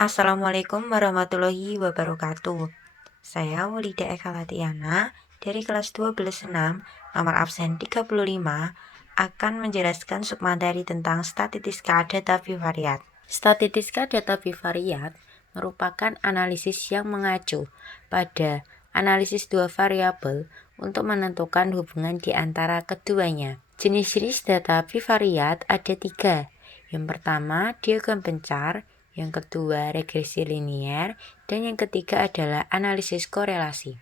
Assalamualaikum warahmatullahi wabarakatuh. Saya Wulida Eka Latiana dari kelas 12/6 nomor absen 35 akan menjelaskan submateri tentang statistika data bivariat. Statistika data bivariat merupakan analisis yang mengacu pada analisis dua variabel untuk menentukan hubungan di antara keduanya. Jenis-jenis data bivariat ada 3. Yang pertama, diagram pencar, yang kedua regresi linier, dan yang ketiga adalah analisis korelasi.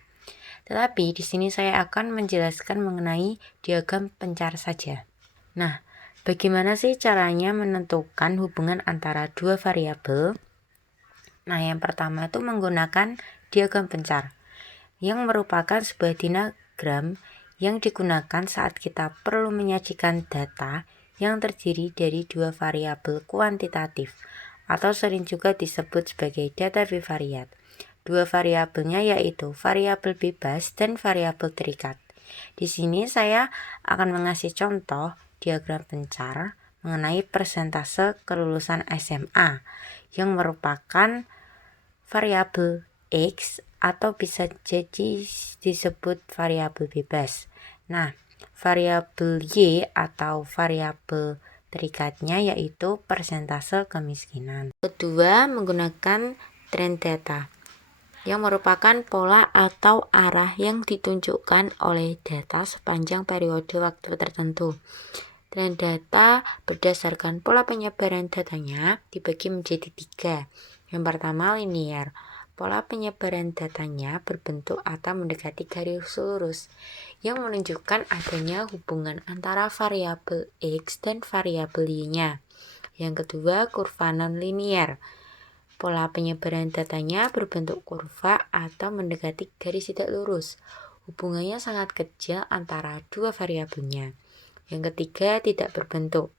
Tetapi di sini saya akan menjelaskan mengenai diagram pencar saja. Nah, bagaimana sih caranya menentukan hubungan antara dua variabel? Nah, yang pertama itu menggunakan diagram pencar, yang merupakan sebuah diagram yang digunakan saat kita perlu menyajikan data yang terdiri dari dua variabel kuantitatif atau sering juga disebut sebagai data bivariat. Dua variabelnya yaitu variabel bebas dan variabel terikat. Di sini saya akan mengasih contoh diagram pencar mengenai persentase kelulusan SMA yang merupakan variabel X atau bisa jadi disebut variabel bebas. Nah, variabel Y atau variabel terikatnya yaitu persentase kemiskinan. Kedua, menggunakan trend data yang merupakan pola atau arah yang ditunjukkan oleh data sepanjang periode waktu tertentu. Trend data berdasarkan pola penyebaran datanya dibagi menjadi 3. Yang pertama, linier. Pola penyebaran datanya berbentuk atau mendekati garis lurus yang menunjukkan adanya hubungan antara variabel X dan variabel Y-nya. Yang kedua, kurva non-linier. Pola penyebaran datanya berbentuk kurva atau mendekati garis tidak lurus. Hubungannya sangat kecil antara dua variabelnya. Yang ketiga, tidak berbentuk.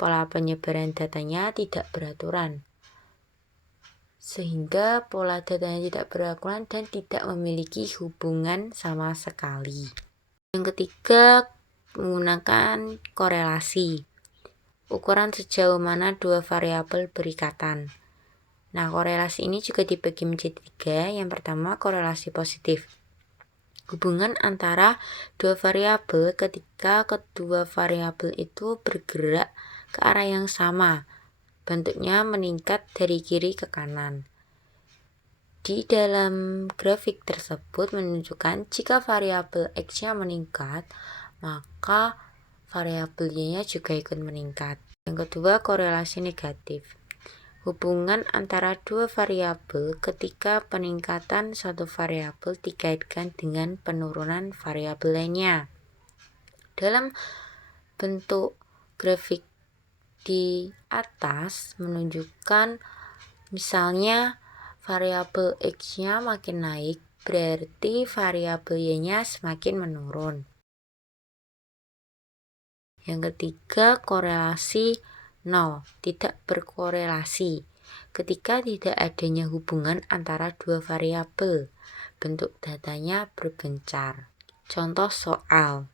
Pola penyebaran datanya tidak beraturan, sehingga pola datanya tidak beraturan dan tidak memiliki hubungan sama sekali. Yang ketiga, menggunakan korelasi. Ukuran sejauh mana dua variabel berikatan. Nah, korelasi ini juga dibagi menjadi 3. Yang pertama, korelasi positif. Hubungan antara dua variabel ketika kedua variabel itu bergerak ke arah yang sama. Bentuknya meningkat dari kiri ke kanan. Di dalam grafik tersebut menunjukkan jika variabel X-nya meningkat, maka variabel Y-nya juga ikut meningkat. Yang kedua, korelasi negatif. Hubungan antara dua variabel ketika peningkatan satu variabel dikaitkan dengan penurunan variabel lainnya. Dalam bentuk grafik di atas menunjukkan misalnya variabel X-nya makin naik, berarti variabel Y-nya semakin menurun. Yang ketiga, korelasi 0, tidak berkorelasi. Ketika tidak adanya hubungan antara dua variabel, bentuk datanya berbencar. Contoh soal.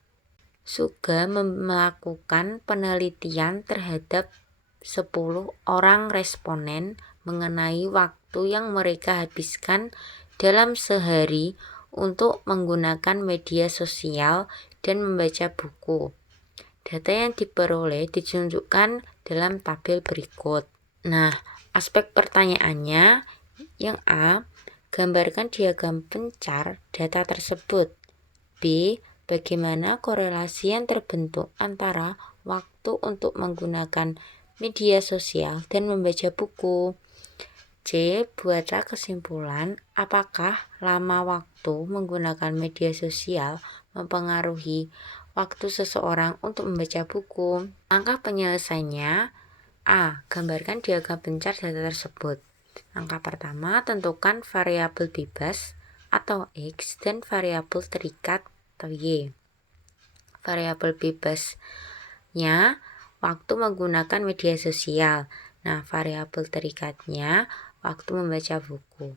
Suga melakukan penelitian terhadap 10 orang responden mengenai waktu yang mereka habiskan dalam sehari untuk menggunakan media sosial dan membaca buku. Data yang diperoleh ditunjukkan dalam tabel berikut. Nah, aspek pertanyaannya yang A, gambarkan diagram pencar data tersebut. B, bagaimana korelasi yang terbentuk antara waktu untuk menggunakan media sosial dan membaca buku. C, buatlah kesimpulan apakah lama waktu menggunakan media sosial mempengaruhi waktu seseorang untuk membaca buku. Langkah penyelesaiannya, A, gambarkan diagram pencar data tersebut. Langkah pertama, tentukan variabel bebas atau X dan variabel terikat atau Y. Variabel bebasnya waktu menggunakan media sosial. Nah, variabel terikatnya waktu membaca buku.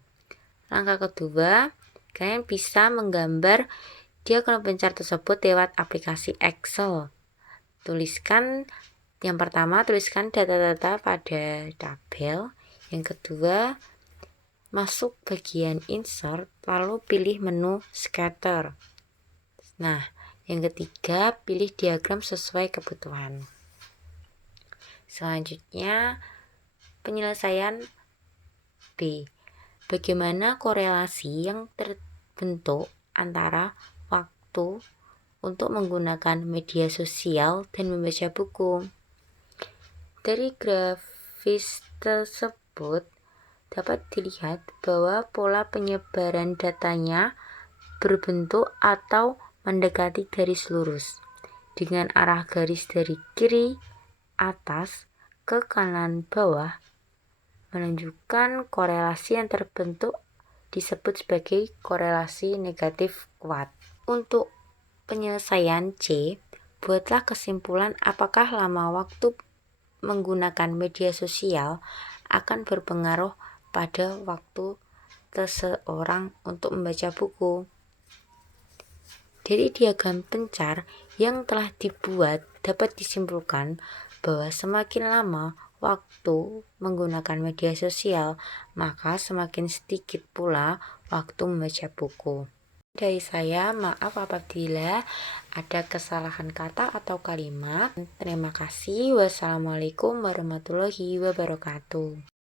Langkah kedua, kalian bisa menggambar diagram pencar tersebut lewat aplikasi Excel. Yang pertama, tuliskan data-data pada tabel. Yang kedua, masuk bagian insert, lalu pilih menu scatter. Nah, yang ketiga, pilih diagram sesuai kebutuhan. Selanjutnya, penyelesaian B. Bagaimana korelasi yang terbentuk antara waktu untuk menggunakan media sosial dan membaca buku. Dari grafis tersebut dapat dilihat bahwa pola penyebaran datanya berbentuk atau mendekati garis lurus dengan arah garis dari kiri atas ke kanan bawah menunjukkan korelasi yang terbentuk disebut sebagai korelasi negatif kuat. Untuk penyelesaian C, buatlah kesimpulan apakah lama waktu menggunakan media sosial akan berpengaruh pada waktu seseorang untuk membaca buku. Dari diagram pencar yang telah dibuat dapat disimpulkan bahwa semakin lama waktu menggunakan media sosial, maka semakin sedikit pula waktu membaca buku. Dari saya, maaf apabila ada kesalahan kata atau kalimat. Terima kasih. Wassalamualaikum warahmatullahi wabarakatuh.